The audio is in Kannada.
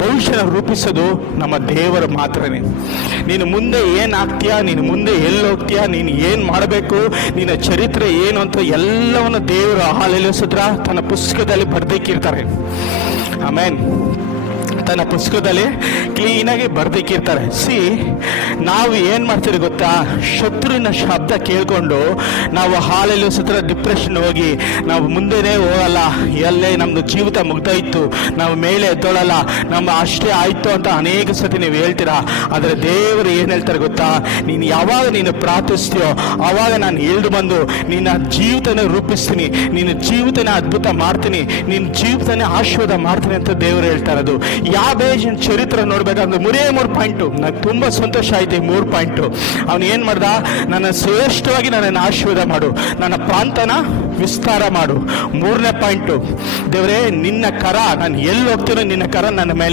ಭವಿಷ್ಯನ ರೂಪಿಸೋದು ನಮ್ಮ ದೇವರು ಮಾತ್ರನೇ. ನೀನು ಮುಂದೆ ಏನಾಗ್ತೀಯಾ, ನೀನು ಮುಂದೆ ಎಲ್ಲಿ ಹೋಗ್ತೀಯಾ, ನೀನು ಏನು ಮಾಡಬೇಕು, ನಿನ್ನ ಚರಿತ್ರೆ ಏನು ಅಂತ ಎಲ್ಲವನ್ನು ದೇವರು ಹಾಲೆಲಿಸುದ್ರ ತನ್ನ ಪುಸ್ತಕದಲ್ಲಿ ಬರ್ದಿಕ್ಕಿರ್ತಾರೆ. ಆಮೇನ್. ತನ್ನ ಪುಸ್ತಕದಲ್ಲಿ ಕ್ಲೀನಾಗಿ ಬರ್ದಿಕ್ಕಿರ್ತಾರೆ. ನಾವು ಏನು ಮಾಡ್ತೀರಿ ಗೊತ್ತಾ, ಶತ್ರುವಿನ ಶಬ್ದ ಕೇಳಿಕೊಂಡು ನಾವು ಹಾಲೆಲ್ಲಿ ಸತ್ರ ಡಿಪ್ರೆಷನ್ ಹೋಗಿ ನಾವು ಮುಂದೆನೇ ಹೋಗಲ್ಲ, ಎಲ್ಲೇ ನಮ್ಮದು ಜೀವಿತ ಮುಗ್ದಾಯಿತು, ನಾವು ಮೇಲೆ ಎದ್ದೋಳಲ್ಲ, ನಮ್ಮ ಅಷ್ಟೇ ಆಯಿತು ಅಂತ ಅನೇಕ ಸತಿ ನೀವು ಹೇಳ್ತೀರಾ. ಆದರೆ ದೇವರು ಏನು ಹೇಳ್ತಾರೆ ಗೊತ್ತಾ, ನೀನು ಯಾವಾಗ ನೀನು ಪ್ರಾರ್ಥಿಸ್ತೀಯೋ ಆವಾಗ ನಾನು ಇಳಿದು ಬಂದು ನಿನ್ನ ಜೀವಿತನ ರೂಪಿಸ್ತೀನಿ, ನಿನ್ನ ಜೀವಿತನ ಅದ್ಭುತ ಮಾಡ್ತೀನಿ, ನಿನ್ನ ಜೀವಿತನೇ ಆಶೀರ್ವಾದ ಮಾಡ್ತೀನಿ ಅಂತ ದೇವರು ಹೇಳ್ತಾ ಇರೋದು. ಯಾಬೇಜನ ಚರಿತ್ರೆ ನೋಡ್ಬೇಕಂದ್ರೆ 3 ಪಾಯಿಂಟು. ನಂಗೆ ತುಂಬ ಸಂತೋಷ ಆಯ್ತು ಈ 3 ಪಾಯಿಂಟು. ಅವನು ಏನು ಮಾಡ್ದ, ನನ್ನ ಶ್ರೇಷ್ಠವಾಗಿ ನನ್ನನ್ನು ಆಶೀರ್ವಾದ ಮಾಡು, ನನ್ನ ಪ್ರಾಂತನ ವಿಸ್ತಾರ ಮಾಡು. 3ನೇ ಪಾಯಿಂಟು, ದೇವರೇ ನಿನ್ನ ಕರ, ನಾನು ಎಲ್ಲಿ ಹೋಗ್ತೀನೋ ನಿನ್ನ ಕರ ನನ್ನ ಮೇಲೆ